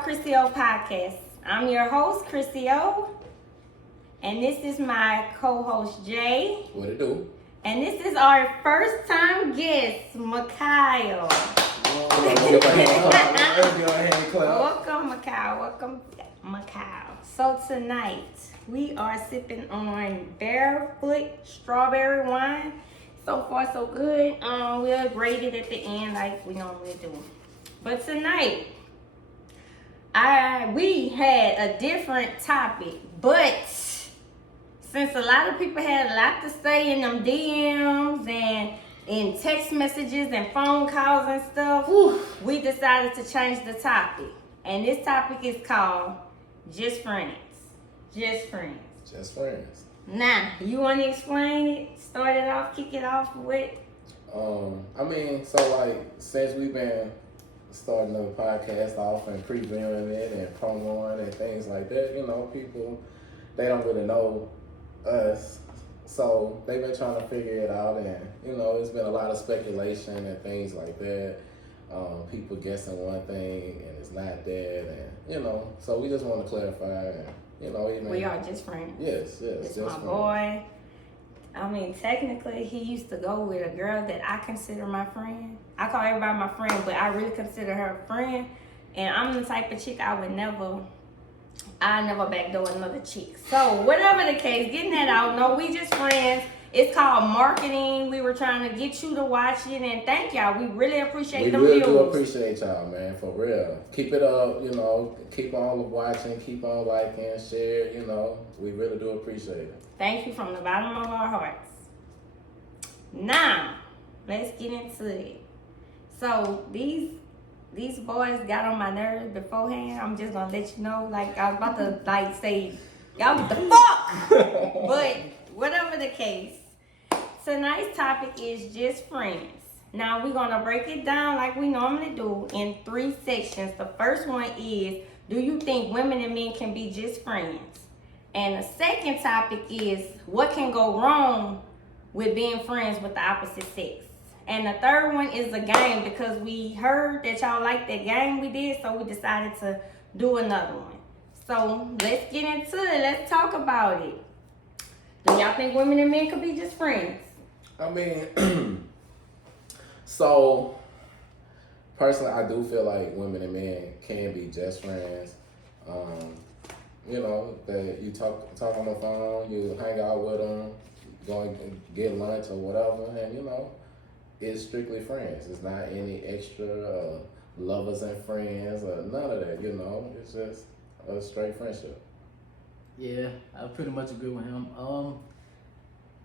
KrissyO podcast. I'm your host, KrissyO, and this is my co-host, Jay. What it do? And this is our first time guest, Mikyle. Welcome, Mikyle. So tonight, we are sipping on Barefoot strawberry wine. So far, so good. We'll grade it at the end like we normally do. But tonight, we had a different topic, but since a lot of people had a lot to say in them DMs and in text messages and phone calls and stuff, we decided to change the topic. And this topic is called Just Friends. Just Friends. Just friends. Now, you want to explain it? Start it off, kick it off with? Since we've been starting the podcast off and previewing it and promoting and things like that, people, they don't really know us. So they've been trying to figure it out, and, it's been a lot of speculation and things like that. People guessing one thing and it's not that, and, so we just want to clarify and, we are just friends. Yes, It's just my friends. boy. Technically, he used to go with a girl that I consider my friend. I call everybody my friend, but I really consider her a friend. And I'm the type of chick I never backdoor another chick. So whatever the case, getting that out. No, we just friends. It's called marketing. We were trying to get you to watch it, and thank y'all. We really appreciate the views. We really do appreciate y'all, man, for real. Keep it up, keep on watching, keep on liking, share, we really do appreciate it. Thank you from the bottom of our hearts. Now, let's get into it. So these boys got on my nerves beforehand. I'm just gonna let you know, I was about to say, y'all what the fuck? But whatever the case, tonight's topic is just friends. Now we're gonna break it down like we normally do in 3 sections. The first one is, do you think women and men can be just friends? And the second topic is, what can go wrong with being friends with the opposite sex? And the third one is a game, because we heard that y'all liked that game we did, so we decided to do another one. So let's get into it. Let's talk about it. Do y'all think women and men could be just friends? So personally, I do feel like women and men can be just friends. That you talk on the phone, you hang out with them, go and get lunch or whatever, and it's strictly friends. It's not any extra lovers and friends or none of that. It's just a straight friendship. Yeah, I pretty much agree with him.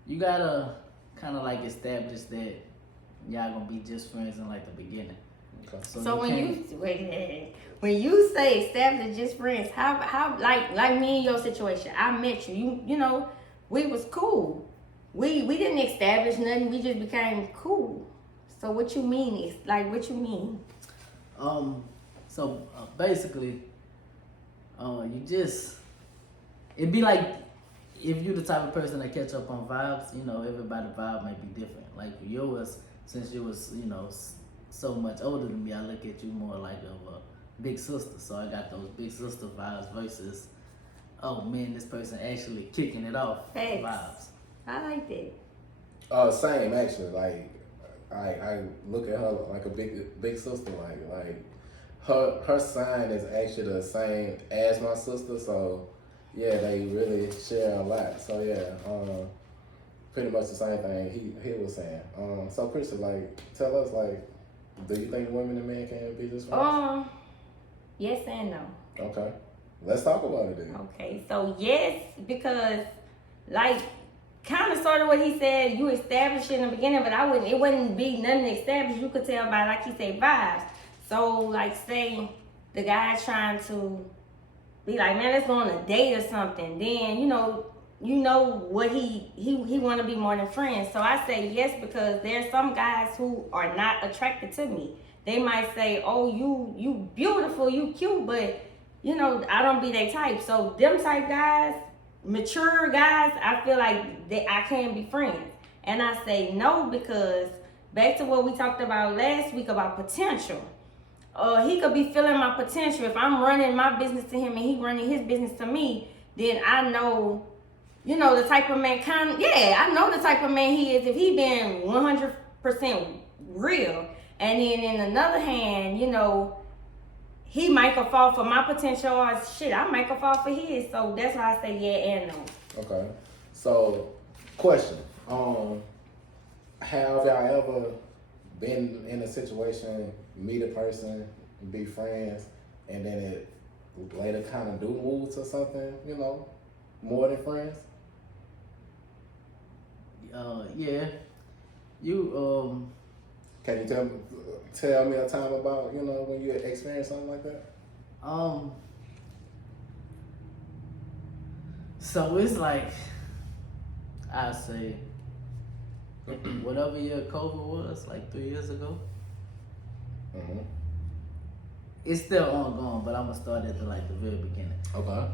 You gotta kind of establish that y'all gonna be just friends in the beginning. Okay. So when you say establish just friends, how like me in your situation, I met you. We was cool. We didn't establish nothing. We just became cool. So what you mean is what you mean? Basically, it'd be like if you're the type of person that catch up on vibes. Everybody's vibe might be different. Like yours, since you was so much older than me, I look at you more like of a big sister. So I got those big sister vibes versus, oh man, this person actually kicking it off. Thanks. Vibes. I like that. Same actually. I look at her like a big sister. Like her sign is actually the same as my sister. So yeah, they really share a lot. So yeah, pretty much the same thing he was saying. So Krissy, tell us, do you think women and men can be just friends? Yes and no. Okay, let's talk about it then. Okay, so yes, because kind of sort of what he said, you established in the beginning, but it wouldn't be nothing established. You could tell by, he said, vibes. So say the guy trying to be like, man, let's go on a date or something. Then, you know what he want to be more than friends. So I say yes, because there's some guys who are not attracted to me. They might say, oh, you beautiful, you cute, but, I don't be their type. So them type guys, mature guys, I feel like I can't be friends. And I say no, because back to what we talked about last week about potential. he could be feeling my potential. If I'm running my business to him and he running his business to me, then I know, you know, the type of man I know the type of man he is if he been 100% real. And then in another hand, you know, he might go fall for my potential or shit, I might go fall for his. So that's why I say yeah and no. Okay. So, question. Have y'all ever been in a situation, meet a person, be friends, and then it later kind of do move to something, you know, more than friends? Yeah. You Can you tell me a time about, you know, when you experienced something like that? So it's like, I say, whatever year COVID was, like 3 years ago. Mm-hmm. It's still ongoing, but I'm gonna start at the very beginning. Okay.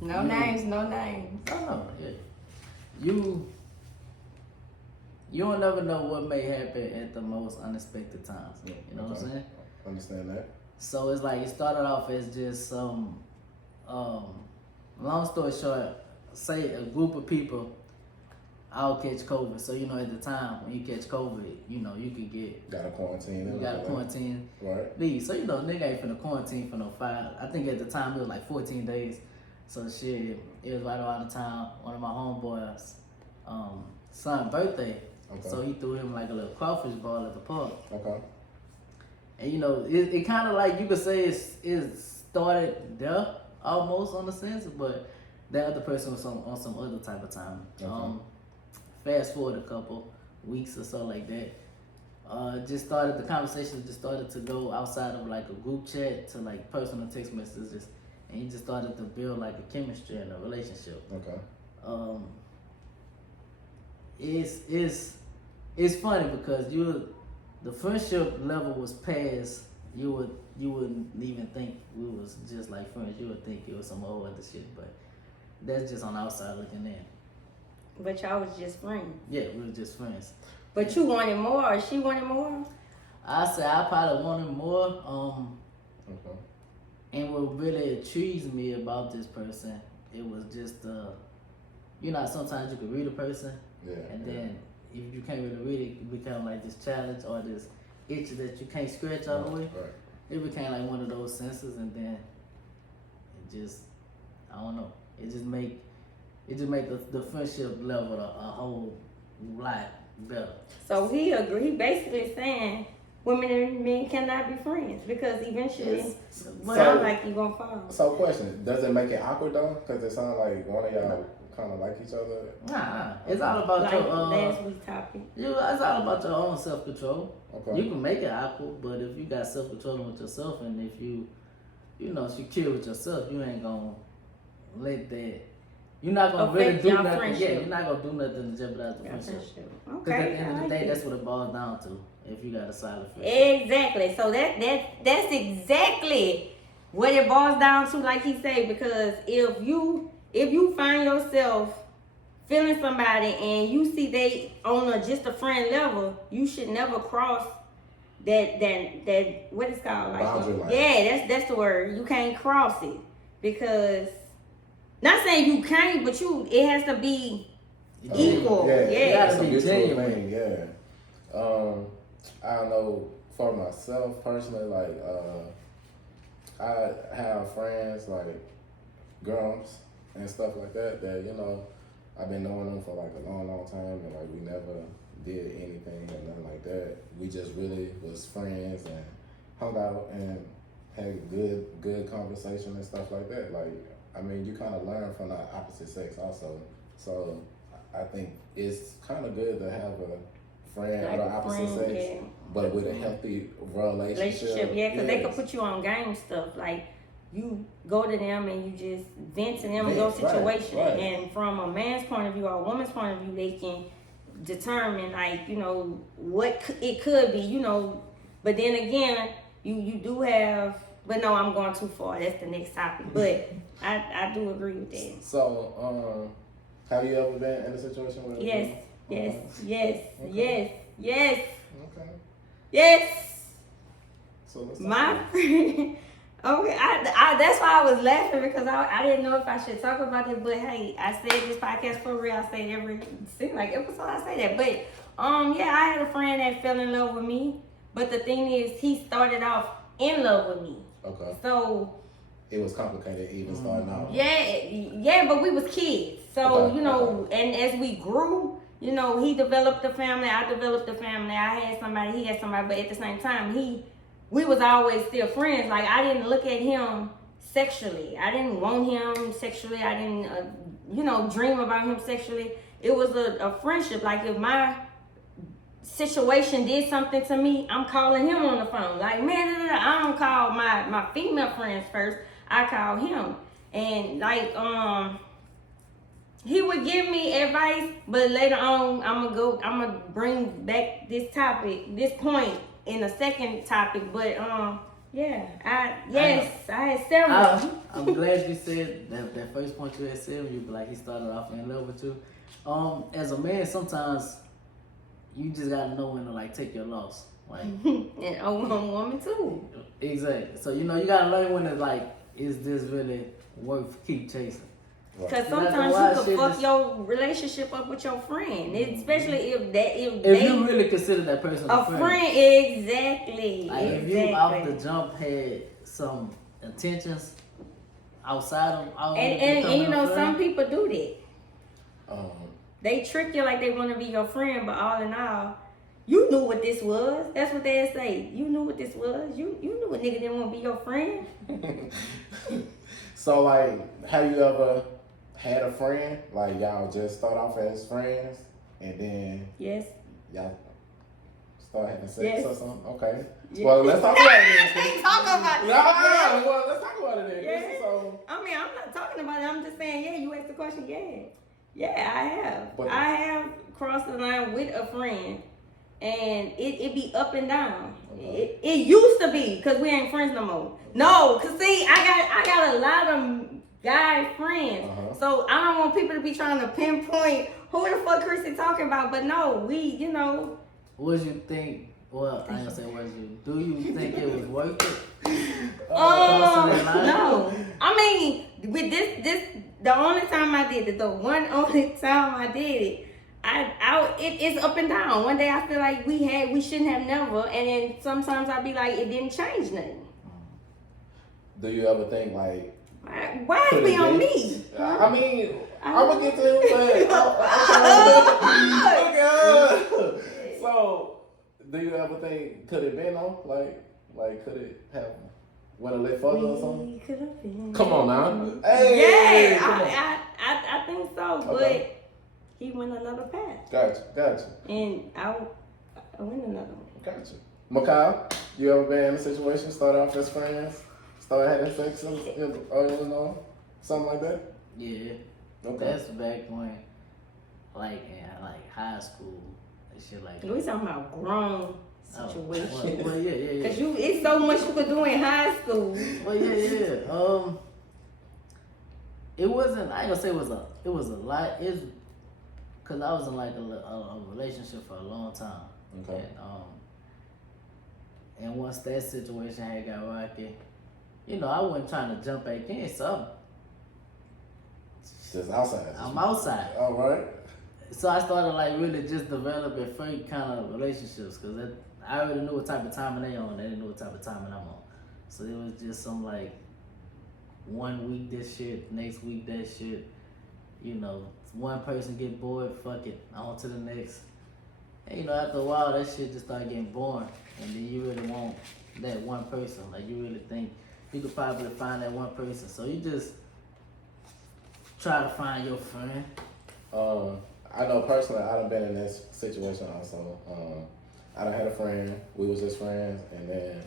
No names. Oh no, yeah. You don't never know what may happen at the most unexpected times. You know what I'm saying? Understand that. So it's like it started off as just some, long story short, say a group of people all catch COVID. So you know at the time when you catch COVID, you know you could get Got quarantine. You got to quarantine. Right. Leave. So you know nigga ain't finna quarantine for no 5. I think at the time it was like 14 days. So shit, it was right around the time one of my homeboys' son's birthday. Okay. So he threw him like a little crawfish ball at the park. Okay. And you know, it kind of like you could say it started there almost on the sense, but that other person was on some other type of time. Okay. Fast forward a couple weeks or so like that. The conversation just started to go outside of like a group chat to like personal text messages, and he just started to build like a chemistry and a relationship. Okay. It's funny because the friendship level was past. You wouldn't even think we was just like friends. You would think it was some old other shit, but that's just on the outside looking in. But y'all was just friends. Yeah, we were just friends. But you wanted more, or she wanted more? I say I probably wanted more. Okay. And what really intrigues me about this person, it was just you know, sometimes you can read a person, and then if you can't really read it, it become like this challenge or this itch that you can't scratch all the way. Right. It became like one of those senses, and then it just, I don't know, it just make the friendship level a whole lot better. So he agreed. He basically saying women and men cannot be friends because eventually, sound like you gonna fall. So, question: does it make it awkward though? Because it sounds like one of y'all kind of like each other. Nah, it's all about like your last week's topic. It's all about your own self control. Okay. You can make it awkward, but if you got self control with yourself, and if you know, secure with yourself, you ain't gonna let that. You're not gonna really do nothing. Friendship. Yeah, you're not gonna do nothing to jeopardize the friendship. Because Okay. at the end of the day, that's what it boils down to. If you got a solid friendship. Exactly. So that's exactly what it boils down to, like he said. Because if you find yourself feeling somebody and you see they on just a friend level, you should never cross that what is called like boundary line. Yeah, that's the word. You can't cross it because. Not saying you can't, but it has to be equal. Yeah, It gotta be genuine. genuine. Yeah. I know for myself personally, like I have friends like girls and stuff like that you know I've been knowing them for like a long time, and like we never did anything or nothing like that. We just really was friends and hung out and had good conversation and stuff like that. Like, I mean, you kind of learn from the opposite sex also. So I think it's kind of good to have a friend Like of the a opposite friend, sex, yeah. but with a healthy relationship. Yeah, because they could put you on game stuff. Like, you go to them and you just vent to them in your situation. Right. And from a man's point of view or a woman's point of view, they can determine, like, you know, what it could be, you know. But then again, you do have, but no, I'm going too far. That's the next topic. But I do agree with that. So, have you ever been in a situation where? Yes. Okay. Yes. Okay. Yes. So let's talk My about it. friend. Okay, I that's why I was laughing because I didn't know if I should talk about it, but hey, I said this podcast for real. I say it seems like episode I say that, but yeah, I had a friend that fell in love with me, but the thing is, he started off in love with me. Okay. So it was complicated even starting out. yeah, but we was kids, so Okay, you know, and as we grew, you know, he developed a family, I developed a family. I had somebody, he had somebody, but at the same time, we was always still friends. Like, I didn't look at him sexually. I didn't want him sexually. I didn't, you know, dream about him sexually. It was a friendship. Like, if my situation did something to me, I'm calling him on the phone. Like, man, I don't call my female friends first. I call him. And, like, he would give me advice, but later on, I'm gonna bring back this point in a second topic, but yeah, I had several. I'm glad you said that first point you had said when you like he started off in love with you. As a man, sometimes you just gotta know when to like take your loss, like and a woman too. Exactly. So you know you gotta learn when to like, is this really worth keep chasing? Because sometimes you could fuck your relationship up with your friend, especially if you really consider that person a friend. Exactly. Like if you off the jump had some intentions outside of and you know some people do that. They trick you like they want to be your friend, but all in all, you knew what this was. That's what they say. You knew what this was. You knew a nigga didn't want to be your friend. So like, have you ever had a friend, like y'all just start off as friends and then y'all start having sex or something? Okay. Yes. Well, let's talk about it then. Talk about it. No, well, let's talk about it then. Yeah. So, I mean, I'm not talking about it. I'm just saying, yeah, you asked the question, yeah, I have. But I have crossed the line with a friend, and it be up and down. Okay. It used to be, because we ain't friends no more. No, because see, I got a lot of guy friends. So I don't want people to be trying to pinpoint who the fuck Krissy talking about, but no, we, you know. What you think? Well, I ain't gonna say what you. Do you think it was worth it? No. I mean, with this, the only time I did it, the one only time I did it, it's up and down. One day I feel like we shouldn't have never, and then sometimes I be like, it didn't change nothing. Do you ever think like, why is we on me? I mean, I'm gonna get to it, but so, do you ever think, could it been on? Like could it have went a lit further or something? Could have been. Come on now. Hey, I think so, but he went another path. Gotcha. And I went another one. Gotcha. Mikyle, you ever been in a situation, start off as friends, start having sex, or you know, something like that? Yeah. Okay. That's back when, like in like high school and shit like that. We talking about grown situation. Well, yeah. Cause it's so much you could do in high school. Well, yeah. It wasn't. I ain't gonna say it was a lot. It's cause I was in like a relationship for a long time. Okay. And once that situation had got rocky, you know, I wasn't trying to jump back in, so just outside. I'm outside. All right. So I started like really just developing fake kind of relationships, cause I already knew what type of timing they on. They didn't know what type of timing I'm on. So it was just some like 1 week this shit, next week that shit. You know, one person get bored, fuck it, on to the next. And you know, after a while, that shit just started getting boring. And then you really want that one person. Like you really think you could probably find that one person. So you just try to find your friend. I know personally, I done been in this situation also. I done had a friend. We was just friends, and then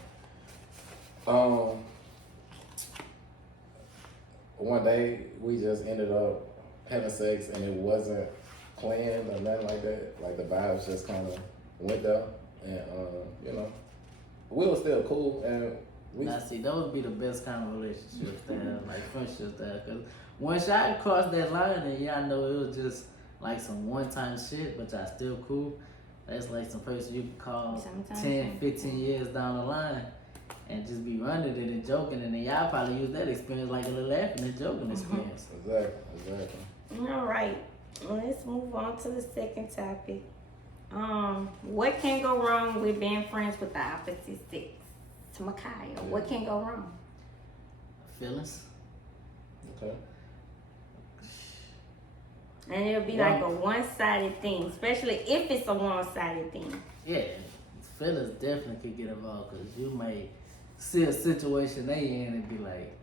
one day we just ended up having sex, and it wasn't planned or nothing like that. Like the vibes just kind of went there, and you know, we were still cool, and Now see, that would be the best kind of relationships to have, like friendships to have. Cause once y'all crossed that line, and y'all know it was just like some one-time shit, but y'all still cool. That's like some person you can call 10, 15 years down the line, and just be running it and joking, and then y'all probably use that experience like a little laughing and joking experience. Exactly. All right. Let's move on to the second topic. What can go wrong with being friends with the opposite sex? To Mikyle, what can go wrong? Feelings. Okay. And it'll be like a one-sided thing, especially if it's a one-sided thing. Yeah, feelings definitely could get involved because you may see a situation they in and be like,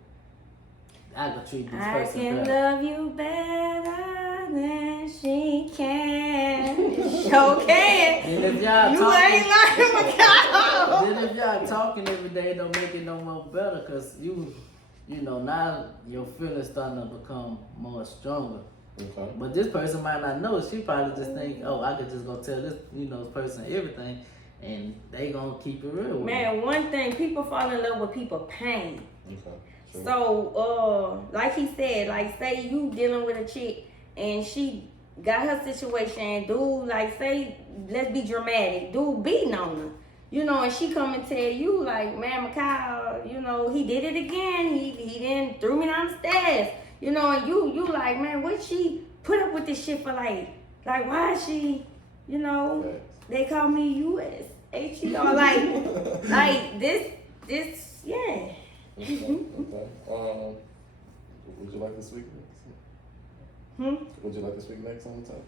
I could treat this I person can better. love you better than she can. Sure can. And if y'all You talking, ain't lying, Mikyle. then if y'all talking every day, don't make it no more better because you know, now your feelings starting to become more stronger. Okay. But this person might not know. She probably just think, oh, I could just go tell this, this person everything, and they gonna keep it real with me. Man, one thing, people fall in love with people pain. Okay. Sure. So, like he said, like say you dealing with a chick and she got her situation and dude, like say, let's be dramatic, dude beating on her. And she come and tell you like, man, Mikyle, he did it again. He then threw me down the stairs. And you like, man, what she put up with this shit for like why is she, they call me US, HER, like this, yeah. Okay. Would you like to speak next? Would you like to speak next on the topic?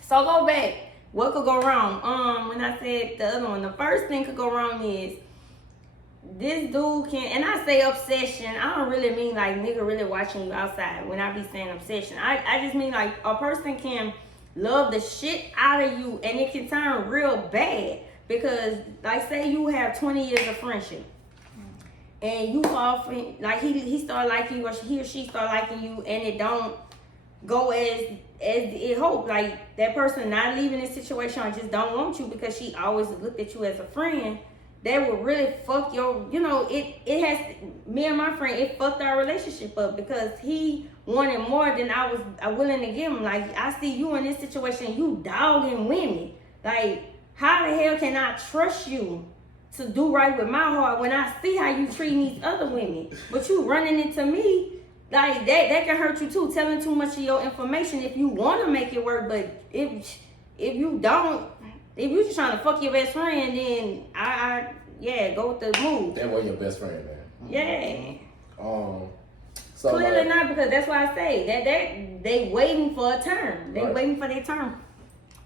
So go back. What could go wrong? When I said the other one, the first thing could go wrong is this dude can, and I say obsession, I don't really mean like nigga really watching you outside when I be saying obsession. I just mean like a person can love the shit out of you and it can turn real bad because like say you have 20 years of friendship and you fall for like he start liking you or he or she start liking you and it don't go as it hoped. Like that person not leaving this situation or just don't want you because she always looked at you as a friend. That would really fuck your, it has, me and my friend, it fucked our relationship up because he wanted more than I was willing to give him. Like, I see you in this situation, you dogging women. Like, how the hell can I trust you to do right with my heart when I see how you treat these other women? But you running into me, like, that can hurt you too, telling too much of your information if you want to make it work. But if you don't, if you just trying to fuck your best friend, then I go with the move. That was your best friend, man. Yeah. So clearly not, because that's why I say that they waiting for a turn. They waiting for their turn.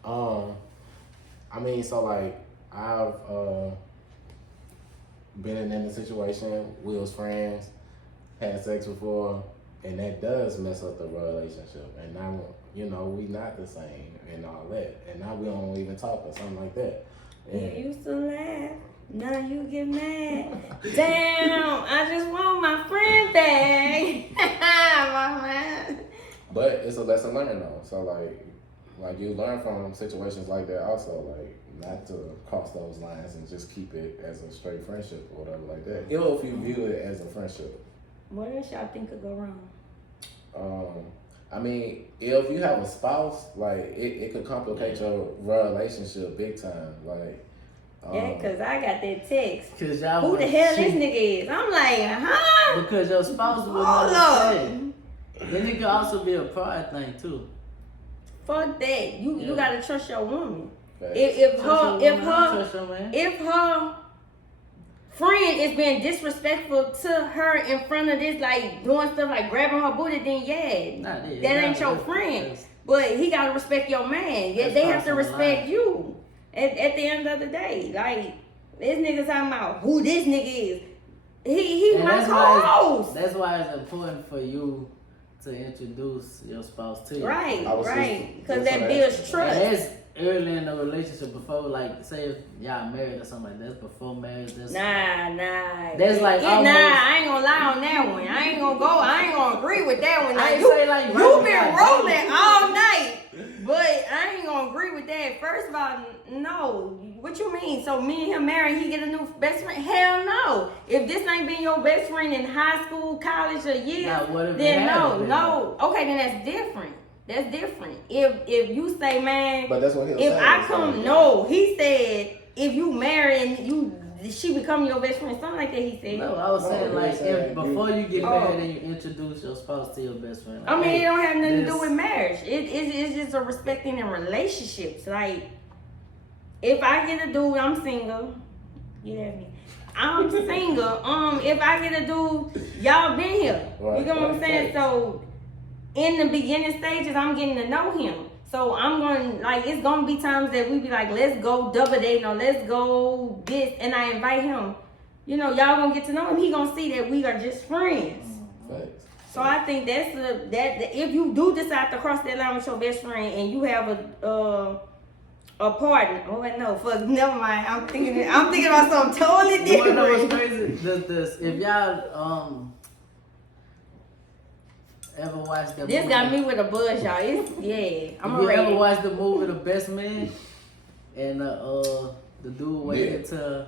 I mean, so like I've been in a situation. We was friends, had sex before, and that does mess up the relationship. And now, we not the same and all that. And now we don't even talk or something like that. And You used to laugh, now you get mad. Damn, I just want my friend back. My man. but it's a lesson learned though. So like you learn from situations like that also, like not to cross those lines and just keep it as a straight friendship or whatever like that. If you view it as a friendship. What else y'all think could go wrong? I mean, if you have a spouse, like it could complicate your relationship big time. Like, Yeah, cause I got that text. Cause y'all Who the hell this nigga is? I'm like, huh? Because your spouse would Hold not up. say. Then it could also be a pride thing too. Fuck that. You gotta trust your woman. facts. If Trust your man. her friend is being disrespectful to her in front of this, like doing stuff like grabbing her booty, then that ain't your friend. But he gotta respect your man. Yeah, they have to respect you. At the end of the day, like this nigga talking about who this nigga is. He my co-host. That's why it's important for you to introduce your spouse to you. Right. Because just that builds trust. And that's early in the relationship before, like, say if y'all married or something like that. That's before marriage. That's Nah. That's like almost, I ain't gonna lie on that one. I ain't gonna agree with that one. Now, I ain't you say like you right been now. rolling all night, but I ain't gonna agree with that. First of all, no. What you mean? So me and him married, he get a new best friend? Hell no. If this ain't been your best friend in high school, college, or years, Now, what if then it happened? no. Okay, then that's different. That's different. If you say, man, But that's what he'll if say. I come, no, he said if you marry and you she become your best friend, something like that. He said. No, I was saying he like was saying if, before you get Oh. married and you introduce your spouse to your best friend. Like, I mean, hey, it don't have nothing to this- do with marriage. It's just a respecting in relationships. Like, if I get a dude, I'm single. You hear me? I'm single. If I get a dude, y'all been here. Right, You get what I'm right, saying? right. So, in the beginning stages, I'm getting to know him. So I'm going like it's gonna be times that we be like, let's go double date or let's go this, and I invite him. You know, y'all gonna get to know him. He gonna see that we are just friends. Facts. So I think that's that if you do decide to cross that line with your best friend and you have a partner. Oh no, fuck, never mind. I'm thinking about something totally You wanna know what's different. crazy? This if y'all ever watched the This movie, got me with a buzz, y'all. It's yeah. I'm if you ever ready. watched the movie The Best Man, and the dude went Yeah. into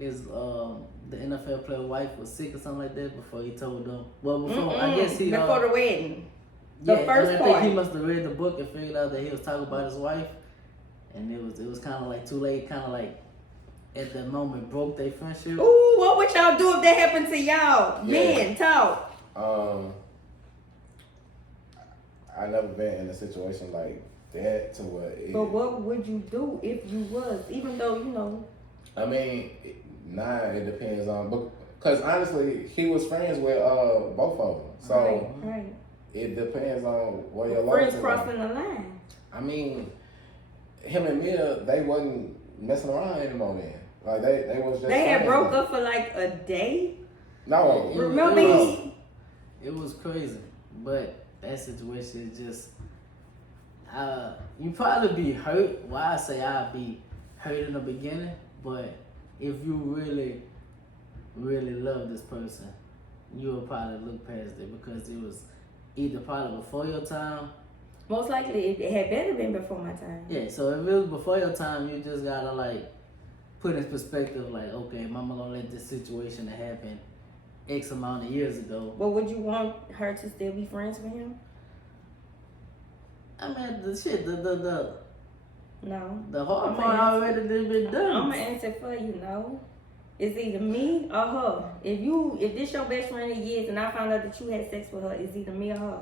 his the NFL player wife was sick or something like that before he told them. Well, before I guess he before the wedding. yeah, The first and I think part. he must have read the book and figured out that he was talking about his wife, and it was kind of like too late, kind of like at that moment broke their friendship. Ooh, what would y'all do if that happened to y'all? Yeah. Men, talk. I never been in a situation like that to where it, But what would you do if you was? Even though, you know. I mean, it depends on, because honestly, he was friends with both of them. So Right. it depends on where your Friends loyalty crossing lies. the line. I mean, him and Mia, they wasn't messing around anymore then. Like they was just They had friends broke then. up for like a day. No, Remember it was, he? it was crazy, but that situation is just you probably be hurt. Well, I say I'd be hurt in the beginning, but if you really, really love this person, you will probably look past it because it was either probably before your time. Most likely it had better been before my time. Yeah, so if it was before your time, you just gotta like put in perspective, like, okay, mama gonna let this situation that happened X amount of years ago. But would you want her to still be friends with him? I mean, the No. hard I'm part gonna already been done. I'm gonna answer for you, no. It's either me or her. If this your best friend of years and I found out that you had sex with her, it's either me or her.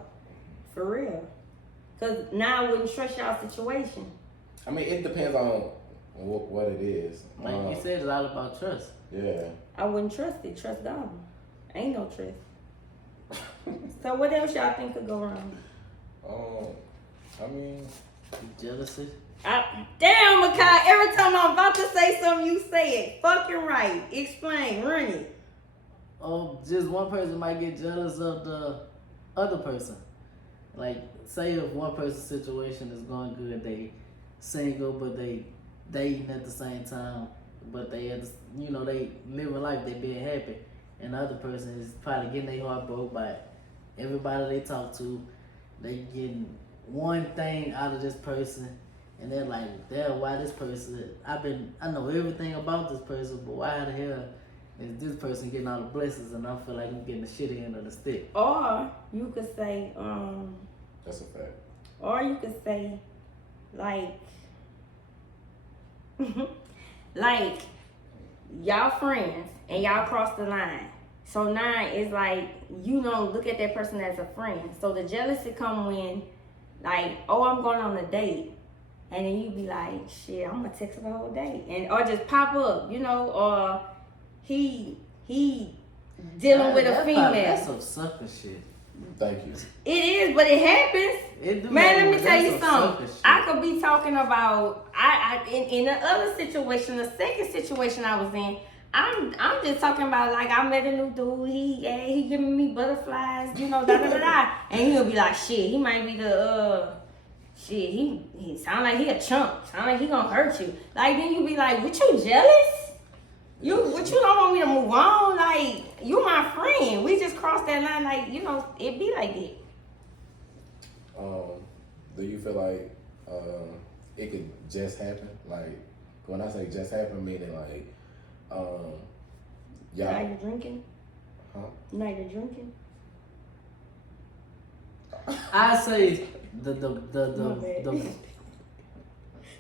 For real. Cause now I wouldn't trust y'all situation. I mean, it depends on what it is. Like you said, it's all about trust. Yeah. I wouldn't trust it. Trust God. Ain't no trust. So what else y'all think could go wrong? I mean, Jealousy. Damn, Mikyle, every time I'm about to say something, you say it. Fucking right. Explain. Run it. Just one person might get jealous of the other person. Like, say if one person's situation is going good, they single, but they dating at the same time, but they they living life, they being happy, and the other person is probably getting their heart broke by everybody they talk to. They getting one thing out of this person, and they're like, damn, why this person? I know everything about this person, but why the hell is this person getting all the blessings and I feel like I'm getting the shitty end of the stick? Or you could say, that's a fact. or you could say, like, like, y'all friends and y'all cross the line. So now it's like you don't look at that person as a friend. So the jealousy come when, like, oh, I'm going on a date, and then you be like, shit, I'm gonna text her the whole day, and or just pop up, or he dealing with a female. That's some sucker shit. Thank you. It is, but it happens. It do Man, happen, let me but tell that's you some something. sucker shit. I could be talking about in the other situation, the second situation I was in. I'm just talking about like I met a new dude. He giving me butterflies, da da da da, and he'll be like, shit, he might be the shit. He sound like he a chump. Sound like he gonna hurt you. Like then you be like, what you jealous? What you don't want me to move on? Like you my friend. We just crossed that line. Like it be like that. Do you feel like it could just happen? Like when I say just happen, meaning like Now you're drinking. Huh? Now you're drinking. I say the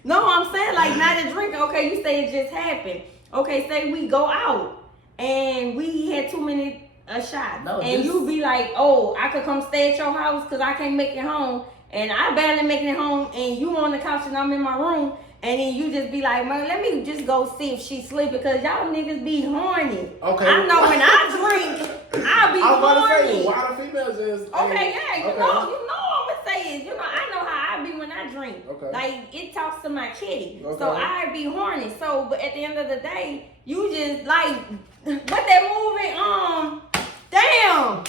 No, I'm saying like now you're drinking. Okay, you say it just happened. Okay, say we go out and we had too many shots. No, and you be like, oh, I could come stay at your house because I can't make it home. And I barely making it home and you on the couch and I'm in my room. And then you just be like, man, let me just go see if she sleep because y'all niggas be horny. Okay. I know when I drink, I be I was about to horny. say, why the females just... Okay, yeah, you know I'ma say it. You know, I know how I be when I drink. Okay. Like, it talks to my kitty. Okay. So I be horny. So, but at the end of the day, you just like, what that movie, damn.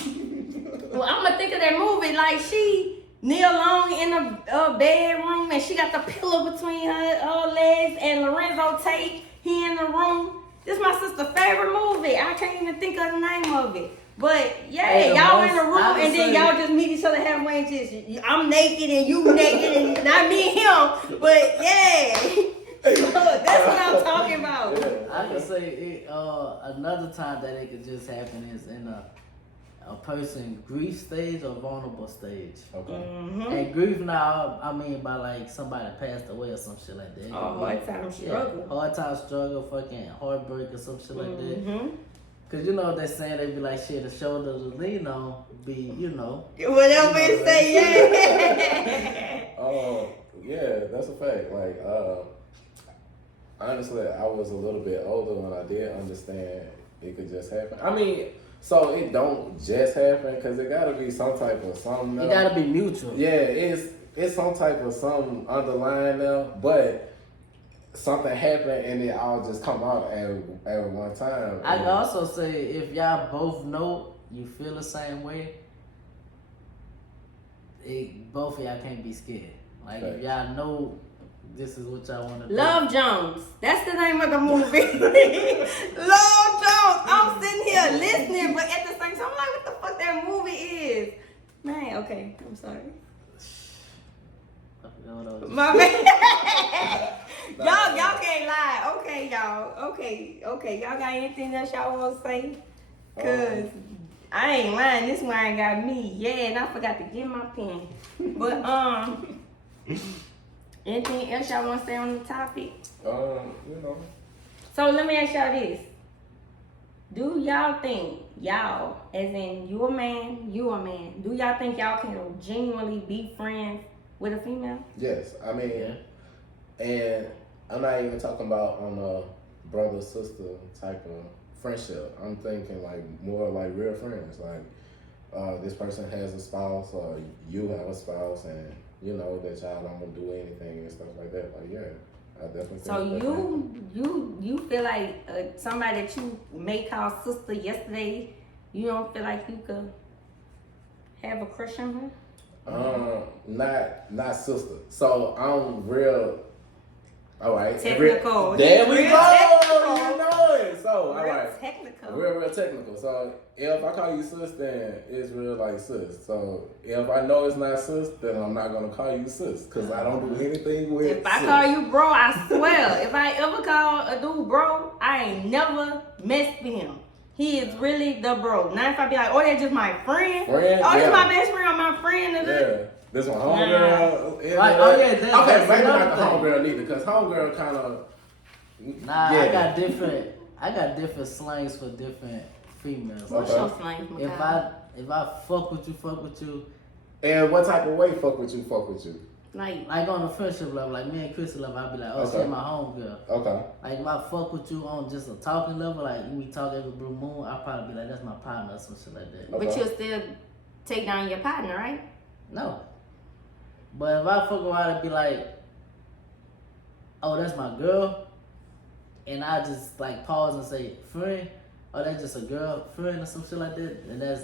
Well, I'ma think of that movie, like she... Neil Long in a bedroom and she got the pillow between her legs and Lorenzo Tate, he in the room. This is my sister's favorite movie. I can't even think of the name of it. But yeah, Hey, y'all in the room I and then y'all just meet each other halfway and just, I'm naked and you naked and not me and him. But yeah, that's what I'm talking about. I can say it, another time that it could just happen is in a person grief stage or vulnerable stage. Okay. Mm-hmm. And grief now, I mean by like somebody passed away or some shit like that. Oh, hard time struggle. Yeah, hard time struggle, fucking heartbreak or some shit like that. Mm-hmm. Cause you know what they're saying, they be like, shit, the shoulder to lean on be, you know. Whatever it say, yeah. Oh, yeah, that's a fact. Like, honestly, I was a little bit older when I did understand it could just happen. I mean, so it don't just happen because it gotta be some type of something. It gotta be mutual. Yeah, it's some type of something underlying there, but something happened and it all just come out at one time. I can also say if y'all both know you feel the same way, both of y'all can't be scared. Like if y'all know this is what y'all want to do. Love Jones. That's the name of the movie. Love Jones. I'm sitting here listening, but at the same time, I'm like, what the fuck that movie is? Man, okay. I'm sorry. My man. Y'all can't lie. Okay, y'all. Okay. Y'all got anything else y'all want to say? Cause I ain't lying. This wine got me. Yeah, and I forgot to get my pen. But anything else y'all want to say on the topic? You know. So let me ask y'all this. Do y'all think, y'all, as in you a man, do y'all think y'all can genuinely be friends with a female? Yes. I mean, and I'm not even talking about on a brother-sister type of friendship. I'm thinking like more like real friends. Like this person has a spouse or you have a spouse and you know that y'all don't want to do anything and stuff like that. Like, yeah, I definitely think so you feel like somebody that you may call sister yesterday, you don't feel like you could have a crush on her? Not sister. So I'm real. All right. Technical. There we Real go. technical. You know it. So all Real right. technical. Real technical. So if I call you sis, then it's real like sis. So if I know it's not sis, then I'm not gonna call you sis because I don't do anything with. If I call you bro, I swear, if I ever call a dude bro, I ain't never messed with him. He is really the bro. Now if I be like, oh, that's just my friend. Oh, this is my best friend or my friend. Yeah. This one homegirl. Like, oh yeah, that's maybe not the thing. homegirl neither, because homegirl kind of. Nah, yeah. I got different slangs for different females. What's your slang, Mikyle? If I fuck with you. And what type of way fuck with you? Like on a friendship level, like me and Krissy level, I'll be like, oh, she's my homegirl. Okay. Like if I fuck with you on just a talking level, like we talk every blue moon, I'll probably be like, that's my partner or some shit like that. But you'll still take down your partner, right? No. But if I fuck around and be like, oh, that's my girl, and I just like pause and say, friend, oh, that's just a girlfriend or some shit like that, and that's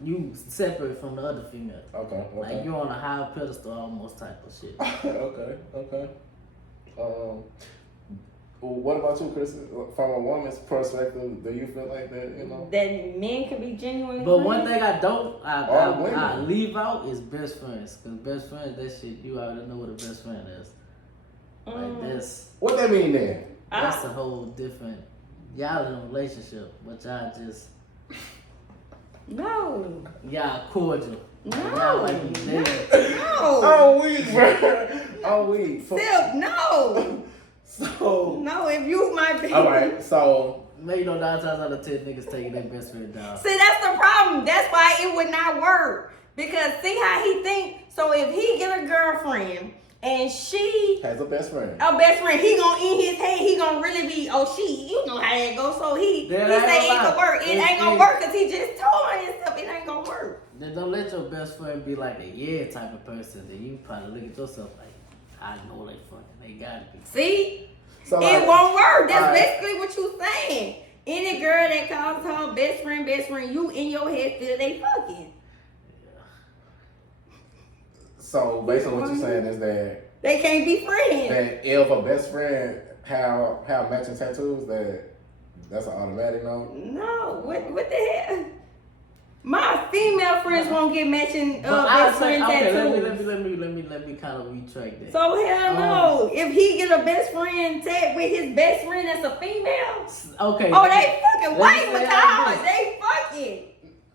you separate from the other female. Okay. Like you're on a high pedestal almost type of shit. Okay. What about you, Chris? From a woman's perspective, do you feel like that, you know? That men can be genuinely But friends? one thing I leave out is best friends. Because best friends, that shit, you already know what a best friend is. Like that's... What that mean then? That's a whole different... Y'all in a relationship, but y'all just... No. Y'all cordial. No. Y'all like you No. Oh, we, bro. Oh, we. Still, no. So No, if you my baby. all right, so Man, you know 9 times out of 10 niggas taking their best friend down. See, that's the problem. That's why it would not work. Because see how he think. So if he get a girlfriend and she has a best friend. a best friend, he gonna in his head, he gonna really be, oh she, you know how that goes. So he say it could work. It ain't gonna work because he just told her and stuff. It ain't gonna work. Then don't let your best friend be like a yeah type of person. Then you probably look at yourself like, I know they fucking. They gotta be. See? So It won't work. That's all right. basically what you saying. Any girl that calls her best friend, you in your head feel they fucking. So basically, what you're saying is that They can't be friends. if a best friend have matching tattoos, that's an automatic no. No, what the hell? My female friends won't get matching But I best say, friend okay, tattoos. let me kind of retract that. So hell no. If he get a best friend tag with his best friend that's a female, Okay. oh they fucking Let me wait, say it Mikyle. like this. They fucking.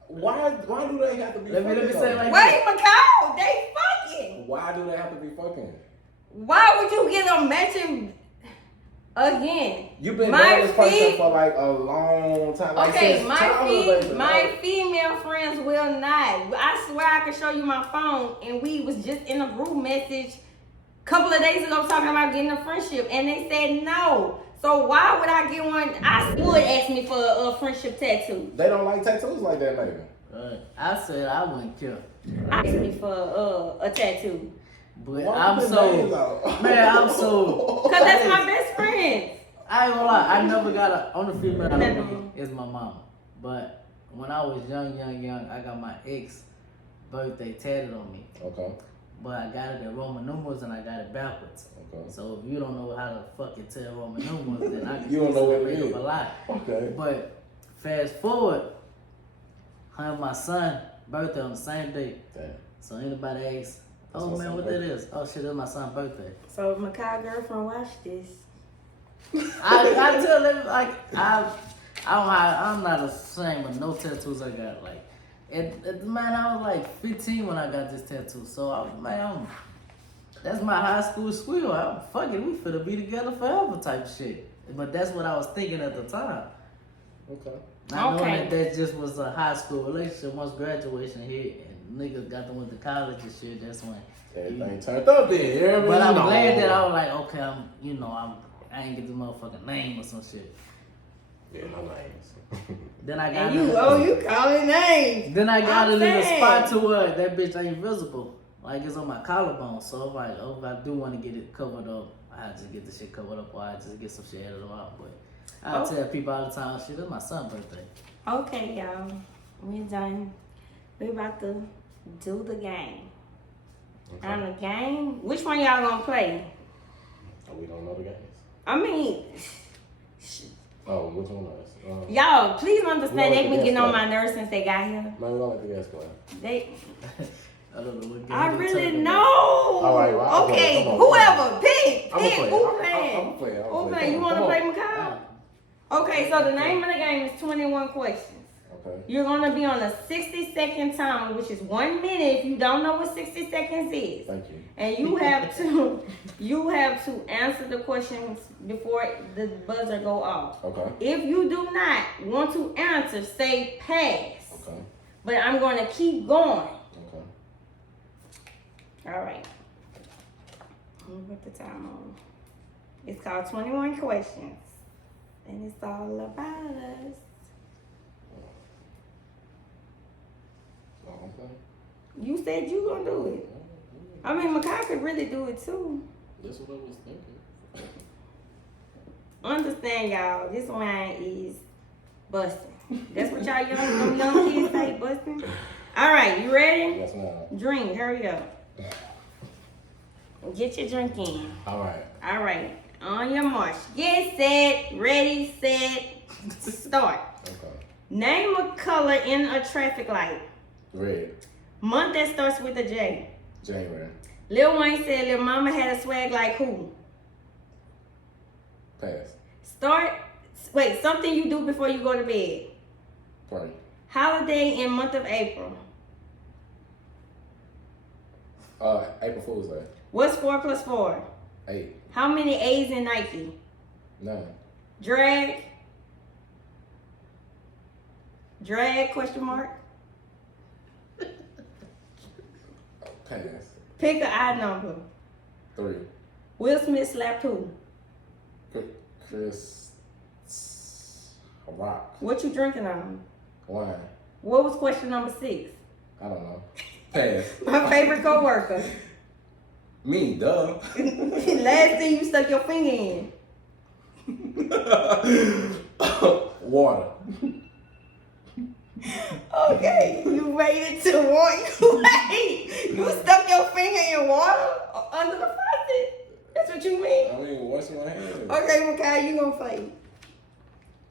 Why do they have to be Let me fucking? say it like Wait, Mikyle. They fucking. Why do they have to be fucking? Why would you get a matching again? You've been My knowing this person fe- for like a long time. Like Okay, since childhood, baby. my female friends will not. I swear I can show you my phone, and we was just in a group message a couple of days ago talking about getting a friendship, and they said no. So why would I get one? I would ask me for a friendship tattoo. They don't like tattoos like that, maybe. I said I wouldn't care. Ask me for a tattoo. But Why I'm the so names out? man, I'm so Cause that's my best friend. I ain't gonna lie, I never got a only female I Never. know is my mama. But when I was young, I got my ex birthday tatted on me. Okay. But I got it in Roman numerals and I got it backwards. Okay. So if you don't know how to fucking tell Roman numerals, then I can You don't know what it make is. up a lot. Okay. But fast forward, her and my son birthday on the same day. Damn. So anybody asks, That's oh my man, son's what birthday. that is? Oh shit, that's my son's birthday. So if Mikyle girlfriend watch this. I tell them like I'm not ashamed of no tattoos I got. Like man, I was like 15 when I got this tattoo. So that's my high school squeal. I'm fucking we finna be together forever type shit. But that's what I was thinking at the time. Okay. Not knowing Okay. that just was a high school relationship. Once graduation hit and niggas got to went to college and shit, that's when. Everything turned up then. You know what I mean? But I'm You know. glad that I was like, okay, I ain't get the motherfucking name or some shit. Yeah, no names. Then I got And you calling names. Then I got I'm it in a saying. spot to where that bitch ain't visible. Like it's on my collarbone. So if I do want to get it covered up, I just get the shit covered up or I just get some shit edited out. But I tell people all the time, shit, that's my son's birthday. Okay, y'all. We're done. We about to do the game. Okay. On the game, which one y'all gonna play? Oh, we don't know the games. I mean, Oh, which one was? y'all, please understand We they don't been like the getting on guest my nerves since they got here. No, we don't like the guest player. They, I don't know what game I they really talking know. about. All right, well, I'll play. Okay, Come on, whoever, pick, I'm gonna pick, play. who I'm playing? gonna play. Who playing? You wanna play Mikyle? Okay, so the name of the game is 21 questions. Okay. You're gonna be on a 60-second timer, which is 1 minute if you don't know what 60 seconds is. Thank you. And you have to answer the questions before the buzzer go off. Okay. If you do not want to answer, say pass. Okay. But I'm going to keep going. Okay. All right. Let me put the time on. It's called 21 questions. And it's all about us. Oh, okay. You said you gonna do it. I mean, Mikyle could really do it too. That's what I was thinking. Understand, y'all, this wine is busting. That's what y'all young kids say, busting. All right, you ready? Yes, ma'am. Drink, hurry up. Get your drink in. All right. All right, on your march. Get set, ready, set, start. Okay. Name a color in a traffic light. Red. Month that starts with a J. January. Lil Wayne said Lil Mama had a swag like who? Pass. Something you do before you go to bed. Pray. Holiday in month of April. April Fool's Day. What's 4 plus 4? 8. How many A's in Nike? None. Drag? Drag, question mark? Pass. Pick an odd number. 3. Will Smith slapped who? Chris Rock. What you drinking on? Wine. What was question number 6? I don't know. Pass. My favorite coworker. Me, duh. Last thing you stuck your finger in. Water. Okay, you made it to one. You stuck your finger in water under the faucet. That's what you mean? I mean, wash my hands. Okay, Mikyle, you gonna play.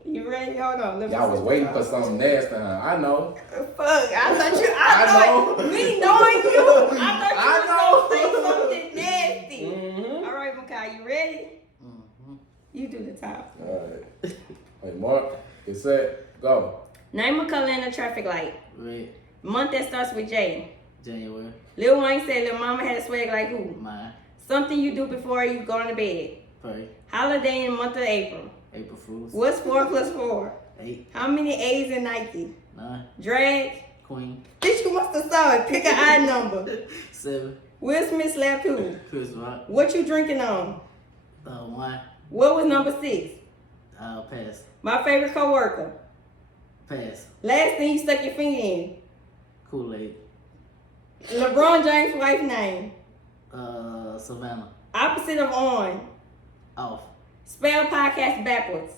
You ready? Hold on. Let me Y'all was see. waiting for something nasty, huh? I know. Fuck, I thought you. I thought know. me knowing you. I thought I you was gonna say something nasty. Mm-hmm. All right, Mikyle, you ready? Mm-hmm. You do the top. All right. Wait, Mark, get set, go. Name a color in a traffic light. Red. Month that starts with J. January. Lil Wayne said Lil Mama had a swag like who? Mine. Something you do before you go to bed. Pray. Holiday in the month of April. April Fools. What's 4 plus 4? 8. How many A's in Nike? 9. Drag. Queen. Bitch, you must have saw it. Pick an odd number. 7. Will Smith slapped who? Chris Rock. What you drinking on? Wine. What was number 6? Pass. My favorite coworker. Pass. Last thing you stuck your finger in. Kool-Aid. LeBron James' wife name. Savannah. Opposite of on. Off. Spell podcast backwards.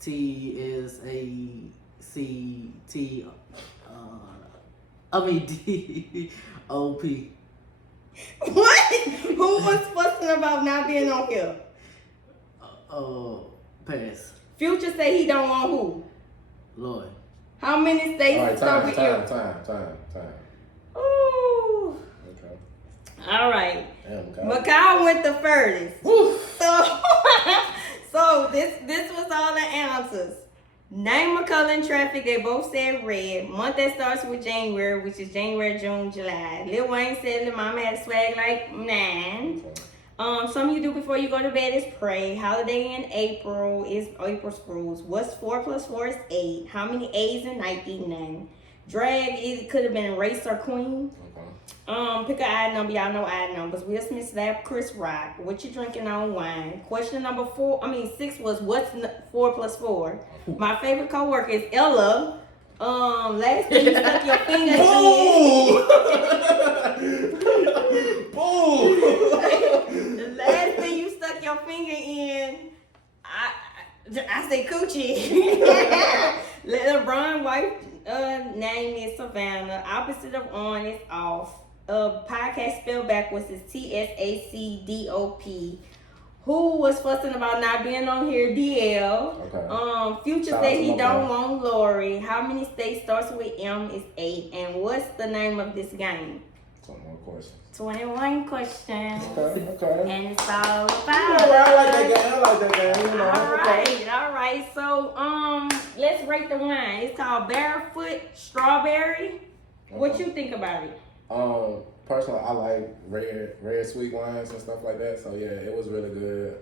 TSACT. DOP. What? Who was fussing about not being on here? Pass. Future say he don't want who? Lloyd. How many states All right, start with you? time. Ooh. Okay. All right. Damn, God. Mikyle went the furthest. Woo. So this was all the answers. Name a color in traffic. They both said red. Month that starts with January, which is January, June, July. Lil Wayne said Lil Mama had a swag like 9. Okay. Something you do before you go to bed is pray. Holiday in April is April Fools. What's 4 plus 4 is 8. How many A's in Nike? None. Drag, it could have been race or queen. Okay. Pick an odd number. Y'all know odd numbers. Will Smith slapped Chris Rock. What you drinking on? Wine. Question number 6 was what's 4 plus 4? My favorite coworker is Ella. Last thing you stuck your finger in. Boom. The last thing you stuck your finger in, I say coochie. LeBron wife name is Savannah. Opposite of on is off. Podcast spelled backwards is TSACDOP. Who was fussing about not being on here? DL. Okay. Future Shout said out to he my don't boy. want Lori. How many states starts with M is 8. And what's the name of this game? 21 questions. 21 questions. Okay. And it's all about. I like that game. You know, All right. So let's rate the wine. It's called Barefoot Strawberry. What Okay. you think about it? Personally, I like red sweet wines and stuff like that. So yeah, it was really good.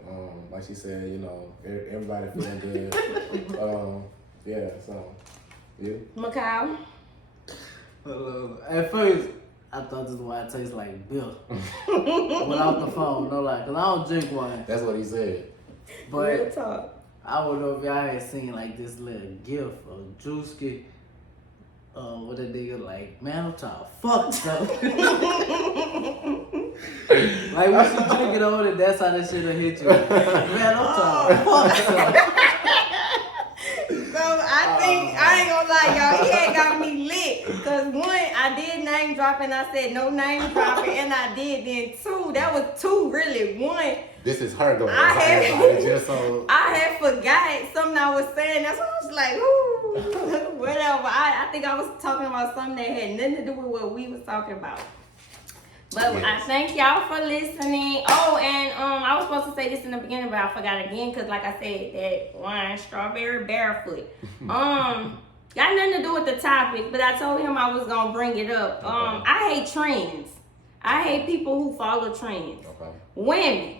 Like she said, you know, everybody feeling good. Yeah. So you. Mikyle? At first, I thought this wine tastes like beer. Without the phone, no lie. Because I don't drink wine. That's what he said. Real But talk. I don't know if y'all had seen like this little gift of Drewski. What a nigga like, man, I'm trying to fuck stuff. Like when she drink it over there, that's how that shit'll hit you. Man, I'm trying to fuck stuff. So I think, I ain't gonna lie, y'all, he had got me lit. Cause one, I did name dropping, I said no name dropping, and I did. Then 2, that was 2 really. 1, This is her glass. I had- Everybody just so. I had forgot something I was saying. That's why I was like, ooh, whatever. I think I was talking about something that had nothing to do with what we was talking about. But Yes. I thank y'all for listening. Oh, and I was supposed to say this in the beginning, but I forgot again because, like I said, that wine, strawberry barefoot. Got nothing to do with the topic, but I told him I was gonna bring it up. I hate trends. I hate people who follow trends. Okay. Women,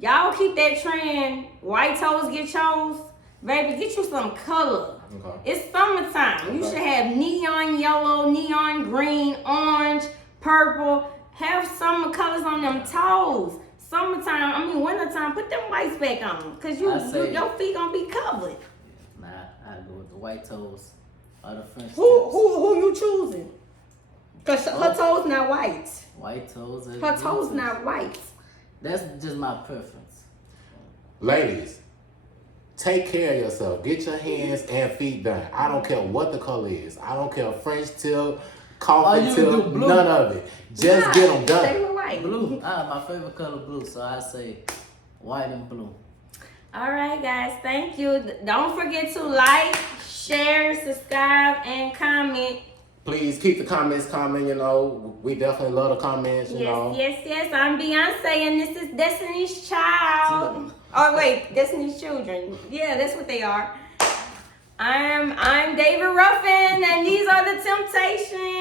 Y'all keep that trend. White toes get chose. Baby, get you some color. Okay. It's summertime. You Okay. should have neon yellow, neon green, orange, purple. Have summer colors on them toes. Summertime, wintertime, put them whites back on. Because your feet gonna be covered. Nah, I go with the white toes or the French Who you choosing? Because her toes not white. White toes. Her toes not white. That's just my preference. Ladies, take care of yourself. Get your hands and feet done. I don't care what the color is. I don't care French tip, coffee tip, none of it. Just get them done. They were white. Blue. My favorite color blue, so I say white and blue. All right, guys. Thank you. Don't forget to like, share, subscribe, and comment. Please keep the comments coming, We definitely love the comments, know. Yes. I'm Beyonce, and this is Destiny's Child. Oh, wait. Destiny's Children. Yeah, that's what they are. I'm David Ruffin, and these are the Temptations.